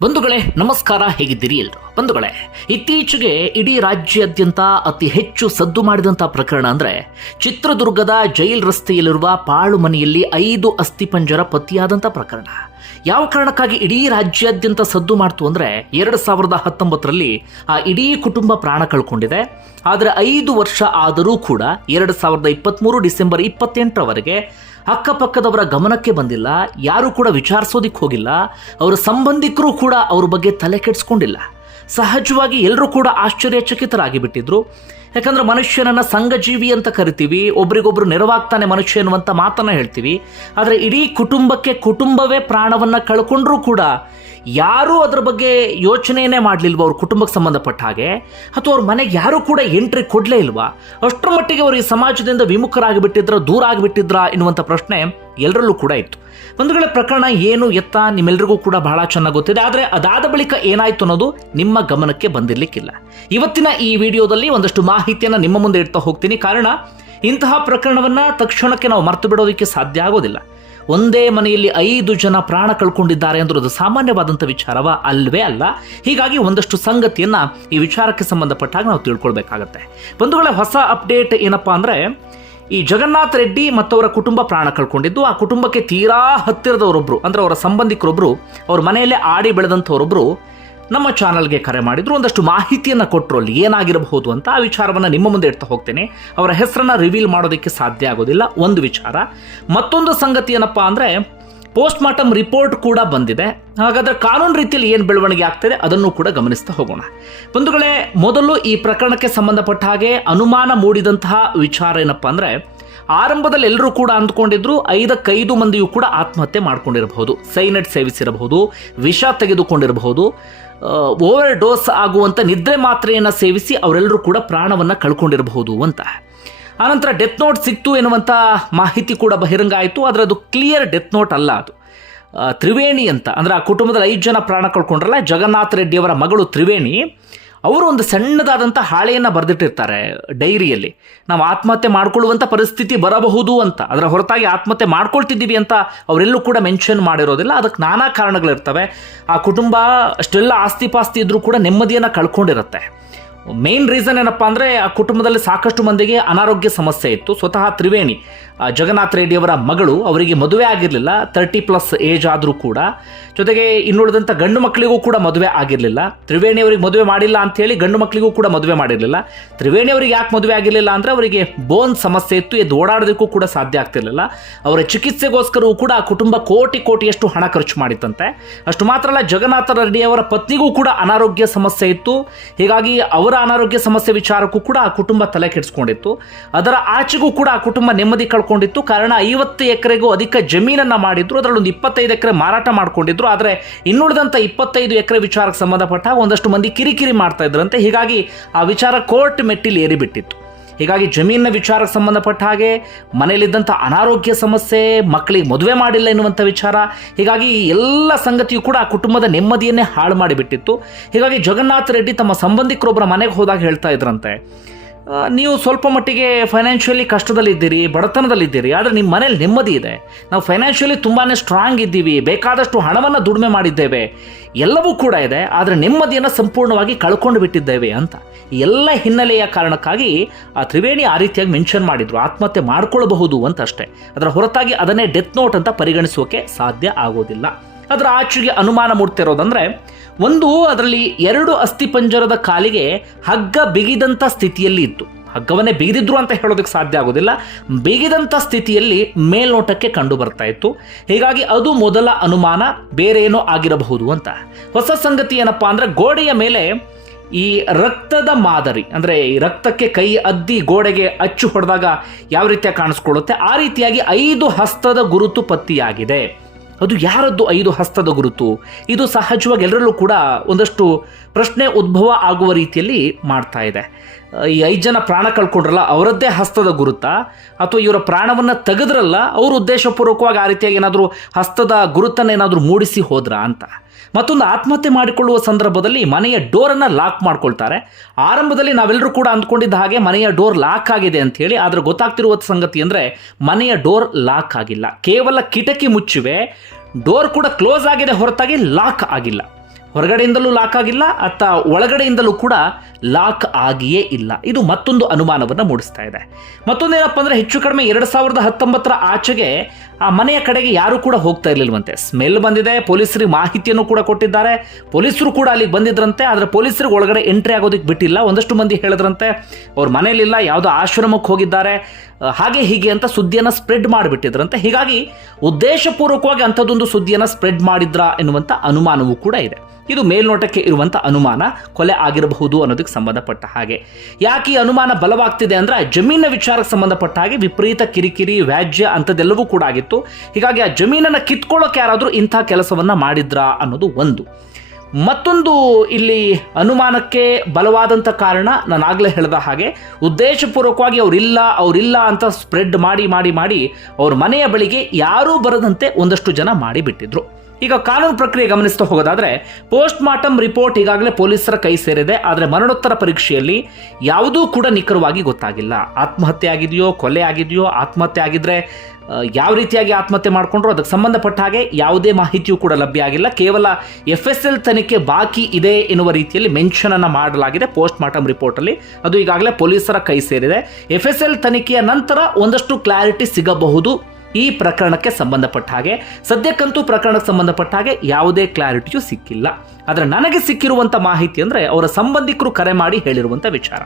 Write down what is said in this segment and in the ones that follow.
ಬಂಧುಗಳೇ, ನಮಸ್ಕಾರ, ಹೇಗಿದ್ದೀರಿ ಎಲ್ರು? ಬಂಧುಗಳೇ, ಇತ್ತೀಚೆಗೆ ಇಡೀ ರಾಜ್ಯಾದ್ಯಂತ ಅತಿ ಹೆಚ್ಚು ಸದ್ದು ಮಾಡಿದಂಥ ಪ್ರಕರಣ ಅಂದರೆ ಚಿತ್ರದುರ್ಗದ ಜೈಲ್ ರಸ್ತೆಯಲ್ಲಿರುವ ಪಾಳು ಮನೆಯಲ್ಲಿ ಐದು ಅಸ್ಥಿಪಂಜರ ಪತಿಯಾದಂಥ ಪ್ರಕರಣ. ಯಾವ ಕಾರಣಕ್ಕಾಗಿ ಇಡೀ ರಾಜ್ಯಾದ್ಯಂತ ಸದ್ದು ಮಾಡ್ತು ಅಂದರೆ ಎರಡು ಸಾವಿರದ ಹತ್ತೊಂಬತ್ತರಲ್ಲಿ ಆ ಇಡೀ ಕುಟುಂಬ ಪ್ರಾಣ ಕಳ್ಕೊಂಡಿದೆ. ಆದರೆ ಐದು ವರ್ಷ ಆದರೂ ಕೂಡ ಎರಡು ಸಾವಿರದ ಇಪ್ಪತ್ತ್ಮೂರು ಡಿಸೆಂಬರ್ ಇಪ್ಪತ್ತೆಂಟರವರೆಗೆ ಅಕ್ಕಪಕ್ಕದವರ ಗಮನಕ್ಕೆ ಬಂದಿಲ್ಲ, ಯಾರೂ ಕೂಡ ವಿಚಾರಿಸೋದಿಕ್ಕೆ ಹೋಗಿಲ್ಲ, ಅವರ ಸಂಬಂಧಿಕರು ಕೂಡ ಅವ್ರ ಬಗ್ಗೆ ತಲೆ ಕೆಡಿಸ್ಕೊಂಡಿಲ್ಲ. ಸಹಜವಾಗಿ ಎಲ್ಲರೂ ಕೂಡ ಆಶ್ಚರ್ಯಚಕಿತರಾಗಿ ಬಿಟ್ಟಿದ್ರು ಯಾಕಂದ್ರೆ ಮನುಷ್ಯನನ್ನ ಸಂಘಜೀವಿ ಅಂತ ಕರಿತೀವಿ, ಒಬ್ರಿಗೊಬ್ರು ನೆರವಾಗ್ತಾನೆ ಮನುಷ್ಯ ಎನ್ನುವಂಥ ಮಾತನ್ನ ಹೇಳ್ತೀವಿ. ಆದರೆ ಇಡೀ ಕುಟುಂಬಕ್ಕೆ ಕುಟುಂಬವೇ ಪ್ರಾಣವನ್ನ ಕಳ್ಕೊಂಡ್ರೂ ಕೂಡ ಯಾರೂ ಅದ್ರ ಬಗ್ಗೆ ಯೋಚನೆಯೇ ಮಾಡಲಿಲ್ವ ಅವ್ರ ಕುಟುಂಬಕ್ಕೆ ಸಂಬಂಧಪಟ್ಟ ಹಾಗೆ? ಅಥವಾ ಅವ್ರ ಮನೆಗೆ ಯಾರೂ ಕೂಡ ಎಂಟ್ರಿ ಕೊಡಲೇ ಇಲ್ವಾ? ಅಷ್ಟರ ಮಟ್ಟಿಗೆ ಅವರು ಈ ಸಮಾಜದಿಂದ ವಿಮುಖರಾಗಿಬಿಟ್ಟಿದ್ರ, ದೂರ ಆಗಿಬಿಟ್ಟಿದ್ರ ಎನ್ನುವಂಥ ಪ್ರಶ್ನೆ ಎಲ್ಲರಲ್ಲೂ ಕೂಡ ಇತ್ತು. ಒಂದು ವೇಳೆ ಪ್ರಕರಣ ಏನು ಎತ್ತ ನಿಮ್ಮೆಲ್ಲರಿಗೂ ಕೂಡ ಬಹಳ ಚೆನ್ನಾಗಿ ಗೊತ್ತಿದೆ. ಆದರೆ ಅದಾದ ಬಳಿಕ ಏನಾಯ್ತು ಅನ್ನೋದು ನಿಮ್ಮ ಗಮನಕ್ಕೆ ಬಂದಿರಲಿಕ್ಕಿಲ್ಲ. ಇವತ್ತಿನ ಈ ವಿಡಿಯೋದಲ್ಲಿ ಒಂದಷ್ಟು ಮಾಹಿತಿಯನ್ನು ನಿಮ್ಮ ಮುಂದೆ ಇಡ್ತಾ ಹೋಗ್ತೀನಿ. ಕಾರಣ, ಇಂತಹ ಪ್ರಕರಣವನ್ನು ತಕ್ಷಣಕ್ಕೆ ನಾವು ಮರ್ತು ಬಿಡೋದಕ್ಕೆ ಸಾಧ್ಯ ಆಗೋದಿಲ್ಲ. ಒಂದೇ ಮನೆಯಲ್ಲಿ ಐದು ಜನ ಪ್ರಾಣ ಕಳ್ಕೊಂಡಿದ್ದಾರೆ ಅಂದ್ರೆ ಅದು ಸಾಮಾನ್ಯವಾದಂಥ ವಿಚಾರವ ಅಲ್ವೇ ಅಲ್ಲ. ಹೀಗಾಗಿ ಒಂದಷ್ಟು ಸಂಗತಿಯನ್ನು ಈ ವಿಚಾರಕ್ಕೆ ಸಂಬಂಧಪಟ್ಟಾಗ ನಾವು ತಿಳ್ಕೊಳ್ಬೇಕಾಗತ್ತೆ. ಬಂಧುಗಳ, ಹೊಸ ಅಪ್ಡೇಟ್ ಏನಪ್ಪಾ ಅಂದರೆ, ಈ ಜಗನ್ನಾಥ್ ರೆಡ್ಡಿ ಮತ್ತವರ ಕುಟುಂಬ ಪ್ರಾಣ ಕಳ್ಕೊಂಡಿದ್ದು, ಆ ಕುಟುಂಬಕ್ಕೆ ತೀರಾ ಹತ್ತಿರದವರೊಬ್ರು, ಅಂದರೆ ಅವರ ಸಂಬಂಧಿಕರೊಬ್ಬರು ಅವ್ರ ಮನೆಯಲ್ಲೇ ಆಡಿ ಬೆಳೆದಂಥವರೊಬ್ರು ನಮ್ಮ ಚಾನಲ್ಗೆ ಕರೆ ಮಾಡಿದ್ರು ಒಂದಷ್ಟು ಮಾಹಿತಿಯನ್ನು ಕೊಟ್ಟರು ಅಲ್ಲಿ ಏನಾಗಿರಬಹುದು ಅಂತ ಆ ವಿಚಾರವನ್ನು ನಿಮ್ಮ ಮುಂದೆ ಇಡ್ತಾ ಹೋಗ್ತೇನೆ. ಅವರ ಹೆಸರನ್ನು ರಿವೀಲ್ ಮಾಡೋದಕ್ಕೆ ಸಾಧ್ಯ ಆಗೋದಿಲ್ಲ. ಒಂದು ವಿಚಾರ. ಮತ್ತೊಂದು ಸಂಗತಿ ಏನಪ್ಪ ಅಂದರೆ ಪೋಸ್ಟ್ ಮಾರ್ಟಮ್ ರಿಪೋರ್ಟ್ ಕೂಡ ಬಂದಿದೆ. ಹಾಗಾದರೆ ಕಾನೂನು ರೀತಿಯಲ್ಲಿ ಏನು ಬೆಳವಣಿಗೆ ಆಗ್ತಿದೆ ಅದನ್ನು ಕೂಡ ಗಮನಿಸ್ತಾ ಹೋಗೋಣ. ಬಂಧುಗಳೇ, ಮೊದಲು ಈ ಪ್ರಕರಣಕ್ಕೆ ಸಂಬಂಧಪಟ್ಟ ಹಾಗೆ ಅನುಮಾನ ಮೂಡಿದಂತಹ ವಿಚಾರ ಏನಪ್ಪ ಅಂದರೆ ಆರಂಭದಲ್ಲಿ ಎಲ್ಲರೂ ಕೂಡ ಅಂದ್ಕೊಂಡಿದ್ರು, ಐದಕ್ಕೈದು ಮಂದಿಯೂ ಕೂಡ ಆತ್ಮಹತ್ಯೆ ಮಾಡ್ಕೊಂಡಿರಬಹುದು ಸೈನೈಡ್ ಸೇವಿಸಿರಬಹುದು, ವಿಷ ತೆಗೆದುಕೊಂಡಿರಬಹುದು ಓವರ್ ಡೋಸ್ ಆಗುವಂಥ ನಿದ್ರೆ ಮಾತ್ರೆಯನ್ನು ಸೇವಿಸಿ ಅವರೆಲ್ಲರೂ ಕೂಡ ಪ್ರಾಣವನ್ನು ಕಳ್ಕೊಂಡಿರಬಹುದು ಅಂತ. ಆನಂತರ ಡೆತ್ ನೋಟ್ ಸಿಕ್ತು ಎನ್ನುವಂಥ ಮಾಹಿತಿ ಕೂಡ ಬಹಿರಂಗ ಆಯಿತು, ಆದರೆ ಅದು ಕ್ಲಿಯರ್ ಡೆತ್ ನೋಟ್ ಅಲ್ಲ ಅದು. ತ್ರಿವೇಣಿ ಅಂತ, ಅಂದರೆ ಆ ಕುಟುಂಬದಲ್ಲಿ ಐದು ಜನ ಪ್ರಾಣ ಕಳ್ಕೊಂಡ್ರಲ್ಲ, ಜಗನ್ನಾಥ ರೆಡ್ಡಿಯವರ ಮಗಳು ತ್ರಿವೇಣಿ ಅವರು ಒಂದು ಸಣ್ಣದಾದಂಥ ಹಾಳೆಯನ್ನು ಬರೆದಿಟ್ಟಿರ್ತಾರೆ ಡೈರಿಯಲ್ಲಿ. ನಾವು ಆತ್ಮಹತ್ಯೆ ಮಾಡ್ಕೊಳ್ಳುವಂಥ ಪರಿಸ್ಥಿತಿ ಬರಬಹುದು ಅಂತ. ಅದರ ಹೊರತಾಗಿ ಆತ್ಮಹತ್ಯೆ ಮಾಡ್ಕೊಳ್ತಿದ್ದೀವಿ ಅಂತ ಅವರೆಲ್ಲೂ ಕೂಡ ಮೆನ್ಷನ್ ಮಾಡಿರೋದಿಲ್ಲ. ಅದಕ್ಕೆ ನಾನಾ ಕಾರಣಗಳಿರ್ತವೆ. ಆ ಕುಟುಂಬ ಅಷ್ಟೆಲ್ಲ ಆಸ್ತಿ ಪಾಸ್ತಿ ಇದ್ದರೂ ಕೂಡ ನೆಮ್ಮದಿಯನ್ನು ಕಳ್ಕೊಂಡಿರುತ್ತೆ. ಮೇನ್ ರೀಸನ್ ಏನಪ್ಪ ಅಂದರೆ, ಆ ಕುಟುಂಬದಲ್ಲಿ ಸಾಕಷ್ಟು ಮಂದಿಗೆ ಅನಾರೋಗ್ಯ ಸಮಸ್ಯೆ ಇತ್ತು. ಸ್ವತಃ ತ್ರಿವೇಣಿ ಜಗನ್ನಾಥ್ ರೆಡ್ಡಿಯವರ ಮಗಳು ಅವರಿಗೆ ಮದುವೆ ಆಗಿರಲಿಲ್ಲ. ತರ್ಟಿ ಪ್ಲಸ್ ಏಜ್ ಆದರೂ ಕೂಡ. ಜೊತೆಗೆ ಇನ್ನುಳಿದಂಥ ಗಂಡು ಮಕ್ಕಳಿಗೂ ಕೂಡ ಮದುವೆ ಆಗಿರಲಿಲ್ಲ. ತ್ರಿವೇಣಿ ಅವರಿಗೆ ಮದುವೆ ಮಾಡಿಲ್ಲ ಅಂತ ಹೇಳಿ ಗಂಡು ಮಕ್ಕಳಿಗೂ ಕೂಡ ಮದುವೆ ಮಾಡಿರಲಿಲ್ಲ. ತ್ರಿವೇಣಿ ಅವರಿಗೆ ಯಾಕೆ ಮದುವೆ ಆಗಿರಲಿಲ್ಲ ಅಂದರೆ, ಅವರಿಗೆ ಬೋನ್ ಸಮಸ್ಯೆ ಇತ್ತು. ಎದ್ದು ಓಡಾಡೋದಕ್ಕೂ ಕೂಡ ಸಾಧ್ಯ ಆಗ್ತಿರಲಿಲ್ಲ. ಅವರ ಚಿಕಿತ್ಸೆಗೋಸ್ಕರವೂ ಕೂಡ ಆ ಕುಟುಂಬ ಕೋಟಿ ಕೋಟಿಯಷ್ಟು ಹಣ ಖರ್ಚು ಮಾಡಿತ್ತಂತೆ. ಅಷ್ಟು ಮಾತ್ರ ಅಲ್ಲ, ಜಗನ್ನಾಥ ರೆಡ್ಡಿಯವರ ಪತ್ನಿಗೂ ಕೂಡ ಅನಾರೋಗ್ಯ ಸಮಸ್ಯೆ ಇತ್ತು. ಹೀಗಾಗಿ ಅವರ ಅನಾರೋಗ್ಯ ಸಮಸ್ಯೆ ವಿಚಾರಕ್ಕೂ ಕೂಡ ಆ ಕುಟುಂಬ ತಲೆ ಕೆಡಿಸ್ಕೊಂಡಿತ್ತು. ಅದರ ಆಚೆಗೂ ಕೂಡ ಆ ಕುಟುಂಬ ನೆಮ್ಮದಿ ಕಳ್ಕೊಂಡಿತ್ತು. ಕಾರಣ ಐವತ್ತು ಎಕರೆಗೂ ಅಧಿಕ ಜಮೀನನ್ನ ಮಾಡಿದ್ರು. ಅದರಲ್ಲಿ ಒಂದು ಇಪ್ಪತ್ತೈದು ಎಕರೆ ಮಾರಾಟ ಮಾಡ್ಕೊಂಡಿದ್ರು. ಆದರೆ ಇನ್ನುಳಿದಂಥ ಇಪ್ಪತ್ತೈದು ಎಕರೆ ವಿಚಾರಕ್ಕೆ ಸಂಬಂಧಪಟ್ಟ ಒಂದಷ್ಟು ಮಂದಿ ಕಿರಿಕಿರಿ ಮಾಡ್ತಾ ಇದ್ರಂತೆ. ಹೀಗಾಗಿ ಆ ವಿಚಾರ ಕೋರ್ಟ್ ಮೆಟ್ಟಿಲು ಏರಿಬಿಟ್ಟಿತ್ತು ಹೀಗಾಗಿ ಜಮೀನಿನ ವಿಚಾರಕ್ಕೆ ಸಂಬಂಧಪಟ್ಟ ಹಾಗೆ ಮನೆಯಲ್ಲಿದ್ದಂಥ ಅನಾರೋಗ್ಯ ಸಮಸ್ಯೆ, ಮಕ್ಕಳಿಗೆ ಮದುವೆ ಮಾಡಿಲ್ಲ ಎನ್ನುವಂಥ ವಿಚಾರ, ಹೀಗಾಗಿ ಎಲ್ಲ ಸಂಗತಿಯು ಕೂಡ ಆ ಕುಟುಂಬದ ನೆಮ್ಮದಿಯನ್ನೇ ಹಾಳು ಮಾಡಿಬಿಟ್ಟಿತ್ತು. ಹೀಗಾಗಿ ಜಗನ್ನಾಥ ರೆಡ್ಡಿ ತಮ್ಮ ಸಂಬಂಧಿಕರೊಬ್ಬರ ಮನೆಗೆ ಹೋದಾಗ ಹೇಳ್ತಾ ಇದ್ರಂತೆ ನೀವು ಸ್ವಲ್ಪ ಮಟ್ಟಿಗೆ ಫೈನಾನ್ಷಿಯಲಿ ಕಷ್ಟದಲ್ಲಿದ್ದೀರಿ, ಬಡತನದಲ್ಲಿದ್ದೀರಿ, ಆದರೆ ನಿಮ್ಮ ಮನೇಲಿ ನೆಮ್ಮದಿ ಇದೆ. ನಾವು ಫೈನಾನ್ಷಿಯಲಿ ತುಂಬಾ ಸ್ಟ್ರಾಂಗ್ ಇದ್ದೀವಿ, ಬೇಕಾದಷ್ಟು ಹಣವನ್ನು ದುಡಿಮೆ ಮಾಡಿದ್ದೇವೆ, ಎಲ್ಲವೂ ಕೂಡ ಇದೆ, ಆದರೆ ನೆಮ್ಮದಿಯನ್ನು ಸಂಪೂರ್ಣವಾಗಿ ಕಳ್ಕೊಂಡು ಬಿಟ್ಟಿದ್ದೇವೆ ಅಂತ. ಎಲ್ಲ ಹಿನ್ನೆಲೆಯ ಕಾರಣಕ್ಕಾಗಿ ಆ ತ್ರಿವೇಣಿ ಆ ರೀತಿಯಾಗಿ ಮೆನ್ಷನ್ ಮಾಡಿದ್ರು, ಆತ್ಮಹತ್ಯೆ ಮಾಡ್ಕೊಳ್ಬಹುದು ಅಂತ ಅಷ್ಟೇ. ಅದರ ಹೊರತಾಗಿ ಅದನ್ನೇ ಡೆತ್ ನೋಟ್ ಅಂತ ಪರಿಗಣಿಸೋಕೆ ಸಾಧ್ಯ ಆಗೋದಿಲ್ಲ. ಅದರ ಆಚೆಗೆ ಅನುಮಾನ ಮೂಡ್ತಿರೋದಂದ್ರೆ ಒಂದು ಅದರಲ್ಲಿ ಎರಡು ಅಸ್ಥಿಪಂಜರದ ಕಾಲಿಗೆ ಹಗ್ಗ ಬಿಗಿದಂಥ ಸ್ಥಿತಿಯಲ್ಲಿ ಇತ್ತು. ಹಗ್ಗವನ್ನೇ ಬಿಗಿದಿದ್ರು ಅಂತ ಹೇಳೋದಕ್ಕೆ ಸಾಧ್ಯ ಆಗೋದಿಲ್ಲ. ಬಿಗಿದಂಥ ಸ್ಥಿತಿಯಲ್ಲಿ ಮೇಲ್ನೋಟಕ್ಕೆ ಕಂಡು ಬರ್ತಾ ಇತ್ತು. ಹೀಗಾಗಿ ಅದು ಮೊದಲ ಅನುಮಾನ ಬೇರೆ ಏನೋ ಆಗಿರಬಹುದು ಅಂತ. ಹೊಸ ಸಂಗತಿ ಏನಪ್ಪ ಅಂದ್ರೆ ಗೋಡೆಯ ಮೇಲೆ ಈ ರಕ್ತದ ಮಾದರಿ, ಅಂದರೆ ಈ ರಕ್ತಕ್ಕೆ ಕೈ ಅದ್ದಿ ಗೋಡೆಗೆ ಅಚ್ಚು ಹೊಡೆದಾಗ ಯಾವ ರೀತಿಯಾಗಿ ಕಾಣಿಸ್ಕೊಳ್ಳುತ್ತೆ? ಆ ರೀತಿಯಾಗಿ ಐದು ಹಸ್ತದ ಗುರುತು ಪತ್ತೆಯಾಗಿದೆ. ಅದು ಯಾರದ್ದು? ಐದು ಹಸ್ತದ ಗುರುತು. ಇದು ಸಹಜವಾಗಿ ಎಲ್ಲರಲ್ಲೂ ಕೂಡ ಒಂದಷ್ಟು ಪ್ರಶ್ನೆ ಉದ್ಭವ ಆಗುವ ರೀತಿಯಲ್ಲಿ ಮಾಡ್ತಾ ಇದೆ. ಈ ಐದು ಜನ ಪ್ರಾಣ ಕಳ್ಕೊಂಡ್ರಲ್ಲ, ಅವರದ್ದೇ ಹಸ್ತದ ಗುರುತಾ? ಅಥವಾ ಇವರ ಪ್ರಾಣವನ್ನು ತೆಗೆದ್ರಲ್ಲ, ಅವರು ಉದ್ದೇಶಪೂರ್ವಕವಾಗಿ ಆ ರೀತಿಯಾಗಿ ಏನಾದರೂ ಹಸ್ತದ ಗುರುತನ್ನು ಏನಾದರೂ ಮೂಡಿಸಿ ಹೋದ್ರಾ ಅಂತ? ಮತ್ತೊಂದು ಆತ್ಮಹತ್ಯೆ ಮಾಡಿಕೊಳ್ಳುವ ಸಂದರ್ಭದಲ್ಲಿ ಮನೆಯ ಡೋರನ್ನು ಲಾಕ್ ಮಾಡ್ಕೊಳ್ತಾರೆ. ಆರಂಭದಲ್ಲಿ ನಾವೆಲ್ಲರೂ ಕೂಡ ಅಂದ್ಕೊಂಡಿದ್ದ ಹಾಗೆ ಮನೆಯ ಡೋರ್ ಲಾಕ್ ಆಗಿದೆ ಅಂತ ಹೇಳಿ, ಆದರೆ ಗೊತ್ತಾಗ್ತಿರುವ ಸಂಗತಿ ಅಂದರೆ ಮನೆಯ ಡೋರ್ ಲಾಕ್ ಆಗಿಲ್ಲ. ಕೇವಲ ಕಿಟಕಿ ಮುಚ್ಚಿವೆ ಡೋರ್ ಕೂಡ ಕ್ಲೋಸ್ ಆಗಿದೆ, ಹೊರತಾಗಿ ಲಾಕ್ ಆಗಿಲ್ಲ. ಹೊರಗಡೆಯಿಂದಲೂ ಲಾಕ್ ಆಗಿಲ್ಲ, ಅತ್ತ ಒಳಗಡೆಯಿಂದಲೂ ಕೂಡ ಲಾಕ್ ಆಗಿಯೇ ಇಲ್ಲ. ಇದು ಮತ್ತೊಂದು ಅನುಮಾನವನ್ನು ಮೂಡಿಸ್ತಾ ಇದೆ. ಮತ್ತೊಂದೇನಪ್ಪ ಅಂದರೆ ಹೆಚ್ಚು ಕಡಿಮೆ ಎರಡು ಸಾವಿರದ ಹತ್ತೊಂಬತ್ತರ ಆಚೆಗೆ ಆ ಮನೆಯ ಕಡೆಗೆ ಯಾರೂ ಕೂಡ ಹೋಗ್ತಾ ಇರಲಿಲ್ವಂತೆ. ಸ್ಮೆಲ್ ಬಂದಿದೆ ಪೊಲೀಸರಿಗೆ ಮಾಹಿತಿಯನ್ನು ಕೂಡ ಕೊಟ್ಟಿದ್ದಾರೆ. ಪೊಲೀಸರು ಕೂಡ ಅಲ್ಲಿಗೆ ಬಂದಿದ್ರಂತೆ, ಆದರೆ ಪೊಲೀಸರಿಗೆ ಒಳಗಡೆ ಎಂಟ್ರಿ ಆಗೋದಕ್ಕೆ ಬಿಟ್ಟಿಲ್ಲ. ಒಂದಷ್ಟು ಮಂದಿ ಹೇಳಿದ್ರಂತೆ, ಅವ್ರ ಮನೆಯಲ್ಲಿಲ್ಲ, ಯಾವುದೋ ಆಶ್ರಮಕ್ಕೆ ಹೋಗಿದ್ದಾರೆ. ಹಾಗೆ ಹೀಗೆ ಅಂತ ಸುದ್ದಿಯನ್ನು ಸ್ಪ್ರೆಡ್ ಮಾಡಿಬಿಟ್ಟಿದ್ರಂತೆ. ಹೀಗಾಗಿ ಉದ್ದೇಶಪೂರ್ವಕವಾಗಿ ಅಂಥದ್ದೊಂದು ಸುದ್ದಿಯನ್ನು ಸ್ಪ್ರೆಡ್ ಮಾಡಿದ್ರ ಎನ್ನುವಂಥ ಅನುಮಾನವೂ ಕೂಡ ಇದೆ. ಇದು ಮೇಲ್ನೋಟಕ್ಕೆ ಇರುವಂಥ ಅನುಮಾನ, ಕೊಲೆ ಆಗಿರಬಹುದು ಅನ್ನೋದಕ್ಕೆ ಸಂಬಂಧಪಟ್ಟ ಹಾಗೆ. ಯಾಕೆ ಈ ಅನುಮಾನ ಬಲವಾಗ್ತಿದೆ ಅಂದ್ರೆ ಜಮೀನ ವಿಚಾರಕ್ಕೆ ಸಂಬಂಧಪಟ್ಟ ಹಾಗೆ ವಿಪರೀತ ಕಿರಿಕಿರಿ, ವ್ಯಾಜ್ಯ ಅಂಥದ್ದೆಲ್ಲವೂ ಕೂಡ ಆಗಿತ್ತು. ಹೀಗಾಗಿ ಆ ಜಮೀನನ್ನು ಕಿತ್ಕೊಳ್ಳೋಕೆ ಯಾರಾದರೂ ಇಂಥ ಕೆಲಸವನ್ನ ಮಾಡಿದ್ರಾ ಅನ್ನೋದು ಒಂದು. ಮತ್ತೊಂದು ಇಲ್ಲಿ ಅನುಮಾನಕ್ಕೆ ಬಲವಾದಂಥ ಕಾರಣ ನಾನು ಆಗಲೇ ಹೇಳಿದ ಹಾಗೆ ಉದ್ದೇಶಪೂರ್ವಕವಾಗಿ ಅವರಿಲ್ಲ ಅವರಿಲ್ಲ ಅಂತ ಸ್ಪ್ರೆಡ್ ಮಾಡಿ ಮಾಡಿ ಮಾಡಿ ಅವ್ರ ಮನೆಯ ಬಳಿಗೆ ಯಾರೂ ಬರದಂತೆ ಒಂದಷ್ಟು ಜನ ಮಾಡಿಬಿಟ್ಟಿದ್ರು. ಈಗ ಕಾನೂನು ಪ್ರಕ್ರಿಯೆ ಗಮನಿಸ್ತಾ ಹೋಗೋದಾದ್ರೆ ಪೋಸ್ಟ್ ಮಾರ್ಟಮ್ ರಿಪೋರ್ಟ್ ಈಗಾಗಲೇ ಪೊಲೀಸರ ಕೈ ಸೇರಿದೆ, ಆದರೆ ಮರಣೋತ್ತರ ಪರೀಕ್ಷೆಯಲ್ಲಿ ಯಾವುದೂ ಕೂಡ ನಿಖರವಾಗಿ ಗೊತ್ತಾಗಿಲ್ಲ. ಆತ್ಮಹತ್ಯೆ ಆಗಿದೆಯೋ, ಕೊಲೆ ಆಗಿದೆಯೋ, ಆತ್ಮಹತ್ಯೆ ಆಗಿದ್ರೆ ಯಾವ ರೀತಿಯಾಗಿ ಆತ್ಮಹತ್ಯೆ ಮಾಡಿಕೊಂಡ್ರು, ಅದಕ್ಕೆ ಸಂಬಂಧಪಟ್ಟ ಹಾಗೆ ಯಾವುದೇ ಮಾಹಿತಿಯೂ ಕೂಡ ಲಭ್ಯ ಆಗಿಲ್ಲ. ಕೇವಲ ಎಫ್ ಎಸ್ ಎಲ್ ತನಿಖೆ ಬಾಕಿ ಇದೆ ಎನ್ನುವ ರೀತಿಯಲ್ಲಿ ಮೆನ್ಷನ್ ಅನ್ನು ಮಾಡಲಾಗಿದೆ ಪೋಸ್ಟ್ ಮಾರ್ಟಮ್ ರಿಪೋರ್ಟ್ ಅಲ್ಲಿ ಅದು ಈಗಾಗಲೇ ಪೊಲೀಸರ ಕೈ ಸೇರಿದೆ. ಎಫ್ ಎಸ್ ಎಲ್ ತನಿಖೆಯ ನಂತರ ಒಂದಷ್ಟು ಕ್ಲಾರಿಟಿ ಸಿಗಬಹುದು. ಈ ಪ್ರಕರಣಕ್ಕೆ ಸಂಬಂಧಪಟ್ಟ ಹಾಗೆ, ಸದ್ಯಕ್ಕಂತೂ ಪ್ರಕರಣಕ್ಕೆ ಸಂಬಂಧಪಟ್ಟ ಹಾಗೆ ಯಾವುದೇ ಕ್ಲಾರಿಟಿಯೂ ಸಿಕ್ಕಿಲ್ಲ. ಆದರೆ ನನಗೆ ಸಿಕ್ಕಿರುವಂಥ ಮಾಹಿತಿ ಅಂದರೆ ಅವರ ಸಂಬಂಧಿಕರು ಕರೆ ಮಾಡಿ ಹೇಳಿರುವಂಥ ವಿಚಾರ.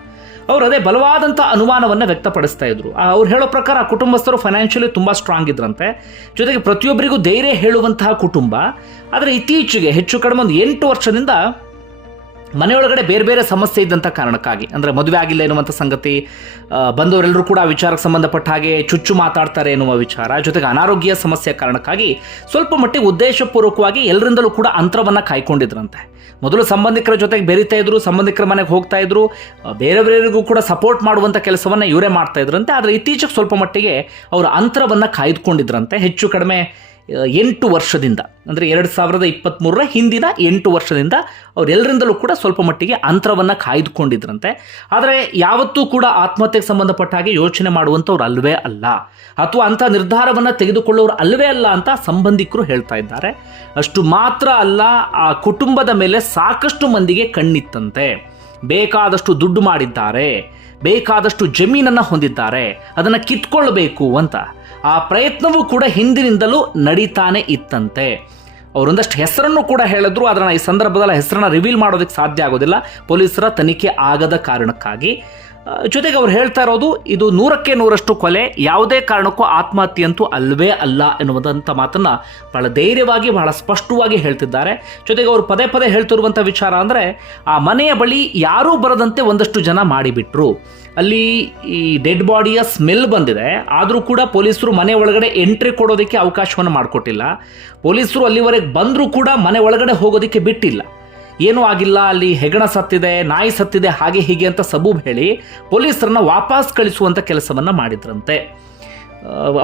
ಅವರು ಅದೇ ಬಲವಾದಂಥ ಅನುಮಾನವನ್ನು ವ್ಯಕ್ತಪಡಿಸ್ತಾ ಇದ್ರು. ಅವ್ರು ಹೇಳೋ ಪ್ರಕಾರ ಕುಟುಂಬಸ್ಥರು ಫೈನಾನ್ಷಿಯಲಿ ತುಂಬ ಸ್ಟ್ರಾಂಗ್ ಇದ್ರಂತೆ. ಜೊತೆಗೆ ಪ್ರತಿಯೊಬ್ಬರಿಗೂ ಧೈರ್ಯ ಹೇಳುವಂತಹ ಕುಟುಂಬ. ಆದರೆ ಇತ್ತೀಚೆಗೆ ಹೆಚ್ಚು ಕಡಿಮೆ ಒಂದು ಎಂಟು ವರ್ಷದಿಂದ ಮನೆಯೊಳಗಡೆ ಬೇರೆ ಬೇರೆ ಸಮಸ್ಯೆ ಇದ್ದಂಥ ಕಾರಣಕ್ಕಾಗಿ, ಅಂದರೆ ಮದುವೆ ಆಗಿಲ್ಲ ಎನ್ನುವಂಥ ಸಂಗತಿ ಬಂದವರೆಲ್ಲರೂ ಕೂಡ ವಿಚಾರಕ್ಕೆ ಸಂಬಂಧಪಟ್ಟ ಹಾಗೆ ಚುಚ್ಚು ಮಾತಾಡ್ತಾರೆ ಎನ್ನುವ ವಿಚಾರ, ಜೊತೆಗೆ ಅನಾರೋಗ್ಯ ಸಮಸ್ಯೆ ಕಾರಣಕ್ಕಾಗಿ ಸ್ವಲ್ಪ ಮಟ್ಟಿಗೆ ಉದ್ದೇಶಪೂರ್ವಕವಾಗಿ ಎಲ್ಲರಿಂದಲೂ ಕೂಡ ಅಂತರವನ್ನು ಕಾಯ್ಕೊಂಡಿದ್ರಂತೆ. ಮೊದಲು ಸಂಬಂಧಿಕರ ಜೊತೆಗೆ ಬೆರೀತಾ ಇದ್ರು, ಸಂಬಂಧಿಕರ ಮನೆಗೆ ಹೋಗ್ತಾ ಇದ್ರು ಬೇರೆಯವರಿಗೂ ಕೂಡ ಸಪೋರ್ಟ್ ಮಾಡುವಂಥ ಕೆಲಸವನ್ನು ಇವರೇ ಮಾಡ್ತಾ ಇದ್ರಂತೆ, ಆದರೆ ಇತ್ತೀಚೆಗೆ ಸ್ವಲ್ಪ ಮಟ್ಟಿಗೆ ಅವರ ಅಂತರವನ್ನು ಕಾಯ್ದುಕೊಂಡಿದ್ರಂತೆ, ಹೆಚ್ಚು ಕಡಿಮೆ ಎಂಟು ವರ್ಷದಿಂದ, ಅಂದರೆ ಎರಡು ಸಾವಿರದ ಇಪ್ಪತ್ತ್ಮೂರರ ಹಿಂದಿನ ಎಂಟು ವರ್ಷದಿಂದ ಅವರೆಲ್ಲರಿಂದಲೂ ಕೂಡ ಸ್ವಲ್ಪ ಮಟ್ಟಿಗೆ ಅಂತರವನ್ನು ಕಾಯ್ದುಕೊಂಡಿದ್ರಂತೆ. ಆದರೆ ಯಾವತ್ತೂ ಕೂಡ ಆತ್ಮಹತ್ಯೆಗೆ ಸಂಬಂಧಪಟ್ಟ ಹಾಗೆ ಯೋಚನೆ ಮಾಡುವಂಥವ್ರು ಅಲ್ವೇ ಅಲ್ಲ. ಅಥವಾ ಅಂಥ ನಿರ್ಧಾರವನ್ನು ತೆಗೆದುಕೊಳ್ಳೋರು ಅಲ್ವೇ ಅಲ್ಲ ಅಂತ ಸಂಬಂಧಿಕರು ಹೇಳ್ತಾ ಇದ್ದಾರೆ. ಅಷ್ಟು ಮಾತ್ರ ಅಲ್ಲ, ಆ ಕುಟುಂಬದ ಮೇಲೆ ಸಾಕಷ್ಟು ಮಂದಿಗೆ ಕಣ್ಣಿತ್ತಂತೆ. ಬೇಕಾದಷ್ಟು ದುಡ್ಡು ಮಾಡಿದ್ದಾರೆ, ಬೇಕಾದಷ್ಟು ಜಮೀನನ್ನು ಹೊಂದಿದ್ದಾರೆ, ಅದನ್ನು ಕಿತ್ಕೊಳ್ಬೇಕು ಅಂತ. ಆ ಪ್ರಯತ್ನವೂ ಕೂಡ ಹಿಂದಿನಿಂದಲೂ ನಡೀತಾನೆ ಇತ್ತಂತೆ. ಅವರೊಂದಷ್ಟು ಹೆಸರನ್ನು ಕೂಡ ಹೇಳಿದ್ರು ಅದನ್ನು ಈ ಸಂದರ್ಭದಲ್ಲಿ ಹೆಸರನ್ನ ರಿವೀಲ್ ಮಾಡೋದಕ್ಕೆ ಸಾಧ್ಯ ಆಗೋದಿಲ್ಲ. ಪೊಲೀಸರ ತನಿಖೆ ಆಗದ ಕಾರಣಕ್ಕಾಗಿ ಜೊತೆಗೆ ಅವ್ರು ಹೇಳ್ತಾ ಇರೋದು, ಇದು ನೂರಕ್ಕೆ ನೂರಷ್ಟು ಕೊಲೆ, ಯಾವುದೇ ಕಾರಣಕ್ಕೂ ಆತ್ಮಹತ್ಯೆ ಅಂತೂ ಅಲ್ಲವೇ ಅಲ್ಲ ಎನ್ನುವುದಂಥ ಮಾತನ್ನು ಬಹಳ ಧೈರ್ಯವಾಗಿ, ಬಹಳ ಸ್ಪಷ್ಟವಾಗಿ ಹೇಳ್ತಿದ್ದಾರೆ. ಜೊತೆಗೆ ಅವರು ಪದೇ ಪದೇ ಹೇಳ್ತಿರುವಂಥ ವಿಚಾರ ಅಂದರೆ, ಆ ಮನೆಯ ಬಳಿ ಯಾರೂ ಬರದಂತೆ ಒಂದಷ್ಟು ಜನ ಮಾಡಿಬಿಟ್ರು. ಅಲ್ಲಿ ಈ ಡೆಡ್ ಬಾಡಿಯ ಸ್ಮೆಲ್ ಬಂದಿದೆ. ಆದರೂ ಕೂಡ ಪೊಲೀಸರು ಮನೆ ಒಳಗಡೆ ಎಂಟ್ರಿ ಕೊಡೋದಕ್ಕೆ ಅವಕಾಶವನ್ನು ಮಾಡಿಕೊಟ್ಟಿಲ್ಲ. ಪೊಲೀಸರು ಅಲ್ಲಿವರೆಗೆ ಬಂದರೂ ಕೂಡ ಮನೆ ಒಳಗಡೆ ಹೋಗೋದಕ್ಕೆ ಬಿಟ್ಟಿಲ್ಲ. ಏನೂ ಆಗಿಲ್ಲ, ಅಲ್ಲಿ ಹೆಗಣ ಸತ್ತಿದೆ, ನಾಯಿ ಸತ್ತಿದೆ, ಹಾಗೆ ಹೀಗೆ ಅಂತ ಸಬೂಬ್ ಹೇಳಿ ಪೊಲೀಸರನ್ನ ವಾಪಸ್ ಕಳಿಸುವಂತ ಕೆಲಸವನ್ನ ಮಾಡಿದ್ರಂತೆ.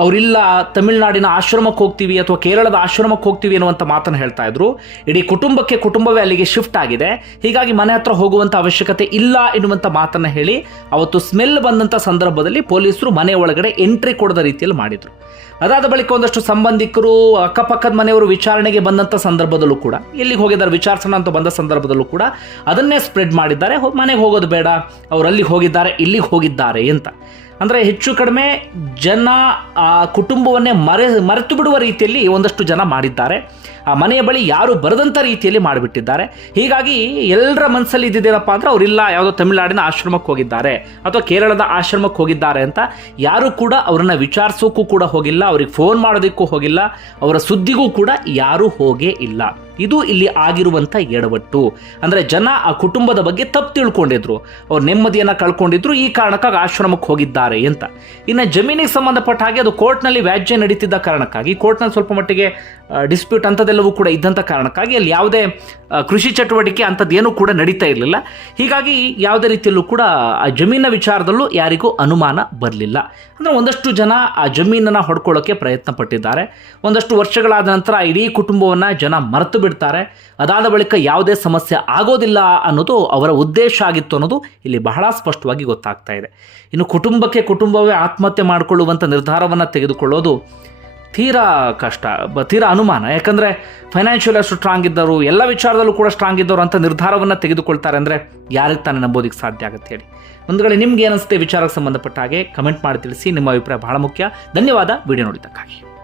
ಅವರಿಲ್ಲ ತಮಿಳುನಾಡಿನ ಆಶ್ರಮಕ್ಕೆ ಹೋಗ್ತೀವಿ ಅಥವಾ ಕೇರಳದ ಆಶ್ರಮಕ್ಕೆ ಹೋಗ್ತೀವಿ ಅನ್ನುವಂಥ ಮಾತನ್ನು ಹೇಳ್ತಾ ಇದ್ರು. ಇಡೀ ಕುಟುಂಬಕ್ಕೆ ಕುಟುಂಬವೇ ಅಲ್ಲಿಗೆ ಶಿಫ್ಟ್ ಆಗಿದೆ. ಹೀಗಾಗಿ ಮನೆ ಹತ್ರ ಹೋಗುವಂಥ ಅವಶ್ಯಕತೆ ಇಲ್ಲ ಎನ್ನುವಂಥ ಮಾತನ್ನು ಹೇಳಿ ಅವತ್ತು ಸ್ಮೆಲ್ ಬಂದಂಥ ಸಂದರ್ಭದಲ್ಲಿ ಪೊಲೀಸರು ಮನೆ ಒಳಗಡೆ ಎಂಟ್ರಿ ಕೊಡದ ರೀತಿಯಲ್ಲಿ ಮಾಡಿದರು. ಅದಾದ ಬಳಿಕ ಒಂದಷ್ಟು ಸಂಬಂಧಿಕರು, ಅಕ್ಕಪಕ್ಕದ ಮನೆಯವರು ವಿಚಾರಣೆಗೆ ಬಂದಂಥ ಸಂದರ್ಭದಲ್ಲೂ ಕೂಡ, ಎಲ್ಲಿಗೆ ಹೋಗಿದ್ದಾರೆ, ವಿಚಾರಿಸೋಣ ಅಂತ ಬಂದ ಸಂದರ್ಭದಲ್ಲೂ ಕೂಡ ಅದನ್ನೇ ಸ್ಪ್ರೆಡ್ ಮಾಡಿದ್ದಾರೆ. ಮನೆಗೆ ಹೋಗೋದು ಬೇಡ, ಅವ್ರು ಅಲ್ಲಿಗೆ ಹೋಗಿದ್ದಾರೆ, ಇಲ್ಲಿಗೆ ಹೋಗಿದ್ದಾರೆ ಅಂತ. ಅಂದರೆ ಹೆಚ್ಚು ಕಡಿಮೆ ಜನ ಆ ಕುಟುಂಬವನ್ನೇ ಮರೆ ಮರೆತು ಬಿಡುವ ರೀತಿಯಲ್ಲಿ ಒಂದಷ್ಟು ಜನ ಮಾಡಿದ್ದಾರೆ. ಆ ಮನೆಯ ಬಳಿ ಯಾರು ಬರದಂಥ ರೀತಿಯಲ್ಲಿ ಮಾಡಿಬಿಟ್ಟಿದ್ದಾರೆ. ಹೀಗಾಗಿ ಎಲ್ಲರ ಮನಸ್ಸಲ್ಲಿ ಇದ್ದಿದ್ದೇನಪ್ಪ ಅಂದರೆ ಅವರಿಲ್ಲ, ಯಾವುದೋ ತಮಿಳುನಾಡಿನ ಆಶ್ರಮಕ್ಕೆ ಹೋಗಿದ್ದಾರೆ ಅಥವಾ ಕೇರಳದ ಆಶ್ರಮಕ್ಕೆ ಹೋಗಿದ್ದಾರೆ ಅಂತ ಯಾರು ಕೂಡ ಅವರನ್ನು ವಿಚಾರಿಸೋಕ್ಕೂ ಕೂಡ ಹೋಗಿಲ್ಲ, ಅವ್ರಿಗೆ ಫೋನ್ ಮಾಡೋದಕ್ಕೂ ಹೋಗಿಲ್ಲ, ಅವರ ಸುದ್ದಿಗೂ ಕೂಡ ಯಾರೂ ಹೋಗೇ ಇಲ್ಲ. ಇದು ಇಲ್ಲಿ ಆಗಿರುವಂಥ ಎಡವಟ್ಟು. ಅಂದರೆ ಜನ ಆ ಕುಟುಂಬದ ಬಗ್ಗೆ ತಪ್ಪು ತಿಳ್ಕೊಂಡಿದ್ರು. ಅವ್ರು ನೆಮ್ಮದಿಯನ್ನು ಕಳ್ಕೊಂಡಿದ್ರು, ಈ ಕಾರಣಕ್ಕಾಗಿ ಆಶ್ರಮಕ್ಕೆ ಹೋಗಿದ್ದಾರೆ ಅಂತ. ಇನ್ನು ಜಮೀನಿಗೆ ಸಂಬಂಧಪಟ್ಟ ಹಾಗೆ ಅದು ಕೋರ್ಟ್ನಲ್ಲಿ ವ್ಯಾಜ್ಯ ನಡೀತಿದ್ದ ಕಾರಣಕ್ಕಾಗಿ, ಕೋರ್ಟ್ನಲ್ಲಿ ಸ್ವಲ್ಪ ಮಟ್ಟಿಗೆ ಡಿಸ್ಪ್ಯೂಟ್ ಅಂಥದ್ದೆಲ್ಲವೂ ಕೂಡ ಇದ್ದಂಥ ಕಾರಣಕ್ಕಾಗಿ ಅಲ್ಲಿ ಯಾವುದೇ ಕೃಷಿ ಚಟುವಟಿಕೆ ಅಂಥದ್ದೇನೂ ಕೂಡ ನಡೀತಾ ಇರಲಿಲ್ಲ. ಹೀಗಾಗಿ ಯಾವುದೇ ರೀತಿಯಲ್ಲೂ ಕೂಡ ಆ ಜಮೀನ ವಿಚಾರದಲ್ಲೂ ಯಾರಿಗೂ ಅನುಮಾನ ಬರಲಿಲ್ಲ. ಅಂದರೆ ಒಂದಷ್ಟು ಜನ ಆ ಜಮೀನನ್ನು ಹೊಡ್ಕೊಳ್ಳೋಕ್ಕೆ ಪ್ರಯತ್ನ ಪಟ್ಟಿದ್ದಾರೆ. ಒಂದಷ್ಟು ವರ್ಷಗಳಾದ ನಂತರ ಇಡೀ ಕುಟುಂಬವನ್ನು ಜನ ಮರೆತು ಬಿಡ್ತಾರೆ. ಅದಾದ ಬಳಿಕ ಯಾವುದೇ ಸಮಸ್ಯೆ ಆಗೋದಿಲ್ಲ ಅನ್ನೋದು ಅವರ ಉದ್ದೇಶ ಆಗಿತ್ತು ಅನ್ನೋದು ಇಲ್ಲಿ ಬಹಳ ಸ್ಪಷ್ಟವಾಗಿ ಗೊತ್ತಾಗ್ತಾ ಇದೆ. ಇನ್ನು ಕುಟುಂಬಕ್ಕೆ ಕುಟುಂಬವೇ ಆತ್ಮಹತ್ಯೆ ಮಾಡಿಕೊಳ್ಳುವಂಥ ನಿರ್ಧಾರವನ್ನು ತೆಗೆದುಕೊಳ್ಳೋದು ತೀರಾ ಕಷ್ಟ ತೀರಾ ಅನುಮಾನ. ಯಾಕಂದರೆ ಫೈನಾನ್ಷಿಯಲ್ ಅಷ್ಟು ಸ್ಟ್ರಾಂಗ್ ಇದ್ದವರು, ಎಲ್ಲ ವಿಚಾರದಲ್ಲೂ ಕೂಡ ಸ್ಟ್ರಾಂಗ್ ಇದ್ದವರು ಅಂತ ನಿರ್ಧಾರವನ್ನು ತೆಗೆದುಕೊಳ್ತಾರೆ ಅಂದರೆ ಯಾರಿಗೆ ತಾನೇ ನಂಬೋದಕ್ಕೆ ಸಾಧ್ಯ ಆಗುತ್ತೆ ಹೇಳಿ. ಒಂದು ವೇಳೆ ನಿಮ್ಗೆ ಏನಿಸುತ್ತೆ ವಿಚಾರಕ್ಕೆ ಸಂಬಂಧಪಟ್ಟ ಹಾಗೆ ಕಮೆಂಟ್ ಮಾಡಿ ತಿಳಿಸಿ, ನಿಮ್ಮ ಅಭಿಪ್ರಾಯ ಬಹಳ ಮುಖ್ಯ. ಧನ್ಯವಾದ, ವಿಡಿಯೋ ನೋಡಿದ್ದಕ್ಕಾಗಿ.